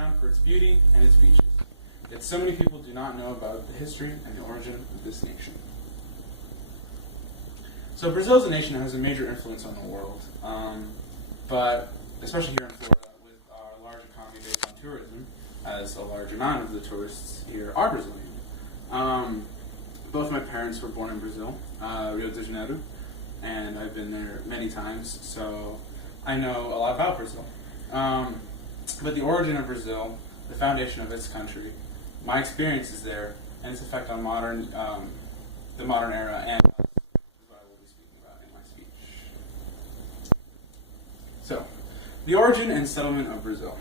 renowned for its beauty and its beaches. Yet so many people do not know about the history and the origin of this nation. So Brazil as a nation has a major influence on the world, but especially here in Florida, with our large economy based on tourism, as a large amount of the tourists here are Brazilian. Both my parents were born in Brazil, Rio de Janeiro, and I've been there many times, so I know a lot about Brazil. But the origin of Brazil, the foundation of its country, my experiences there, and its effect on the modern era, and us, is what I will be speaking about in my speech. So, the origin and settlement of Brazil.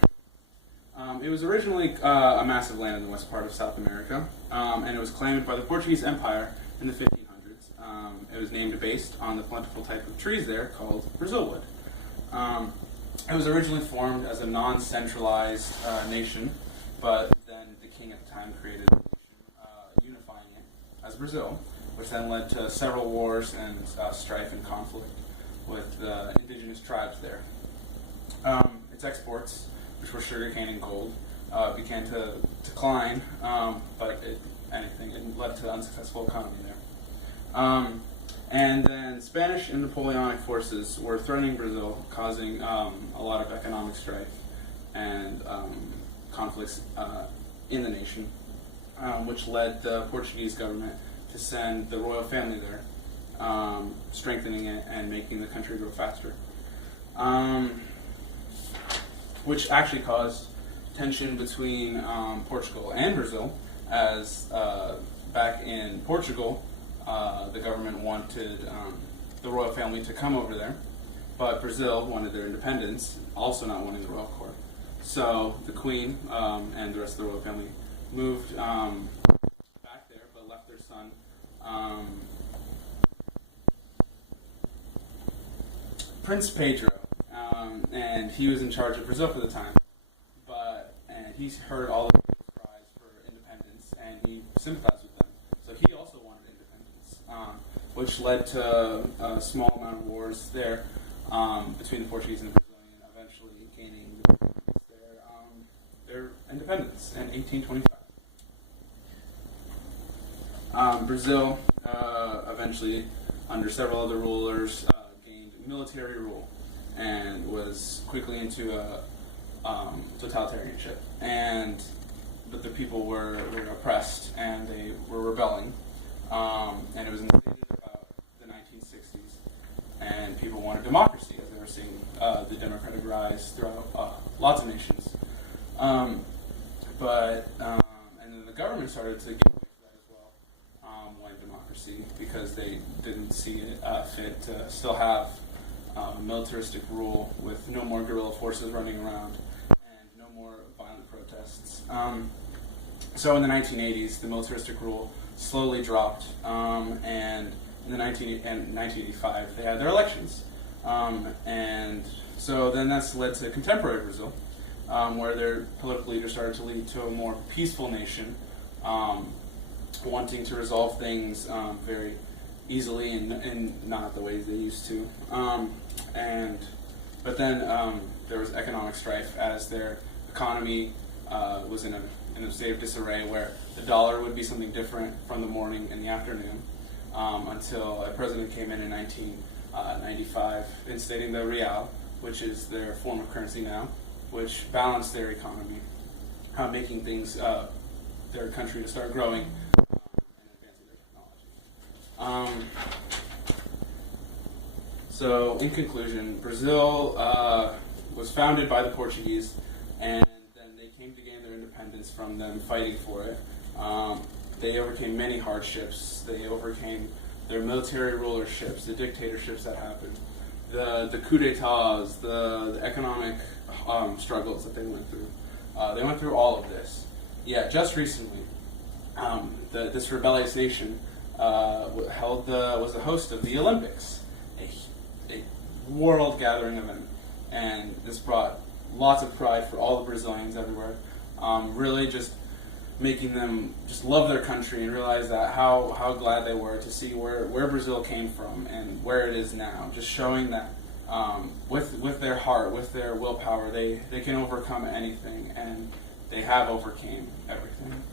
It was originally a massive land in the west part of South America, and it was claimed by the Portuguese Empire in the 1500s. It was named based on the plentiful type of trees there called Brazilwood. It was originally formed as a non-centralized nation, but then the king at the time created a nation, unifying it as Brazil, which then led to several wars and strife and conflict with the indigenous tribes there. Its exports, which were sugarcane and gold, began to decline, but it led to an unsuccessful economy there. And then Spanish and Napoleonic forces were threatening Brazil, causing a lot of economic strife and conflicts in the nation, which led the Portuguese government to send the royal family there, strengthening it and making the country grow faster. Which actually caused tension between Portugal and Brazil, as back in Portugal, the government wanted the royal family to come over there, but Brazil wanted their independence, also not wanting the royal court. So the queen and the rest of the royal family moved back there, but left their son Prince Pedro, and he was in charge of Brazil for the time. And he heard all of the cries for independence, and he sympathized with them. So he also wanted independence, which led to a small amount of wars there between the Portuguese and the Brazilian, eventually gaining their independence in 1825. Brazil eventually, under several other rulers, gained military rule and was quickly into a totalitarianship, but the people were oppressed and they were rebelling, and it was invaded about the 1960s, and people wanted democracy as they were seeing the democratic rise throughout lots of nations, and then the government started to give way to that as well, when democracy, because they didn't see it fit to still have militaristic rule with no more guerrilla forces running around and no more violent protests. So in the 1980s, the militaristic rule slowly dropped, and in 1985, they had their elections. And so then that's led to contemporary Brazil, where their political leaders started to lead to a more peaceful nation, wanting to resolve things very easily and not the ways they used to. But then there was economic strife as their economy was in a state of disarray, where the dollar would be something different from the morning and the afternoon, until a president came in 1995 instating the real, which is their form of currency now, which balanced their economy, making things their country to start growing and advancing their technology. So, in conclusion, Brazil was founded by the Portuguese, and then they came to gain their independence from them fighting for it. They overcame many hardships. They overcame their military rulerships, the dictatorships that happened, the coup d'etats, the economic struggles that they went through. They went through all of this. Yet, just recently, this rebellious nation was the host of the Olympics, a world gathering event, and this brought lots of pride for all the Brazilians everywhere. Really just making them just love their country and realize that how glad they were to see where Brazil came from and where it is now. Just showing that with their heart, with their willpower, they can overcome anything, and they have overcame everything.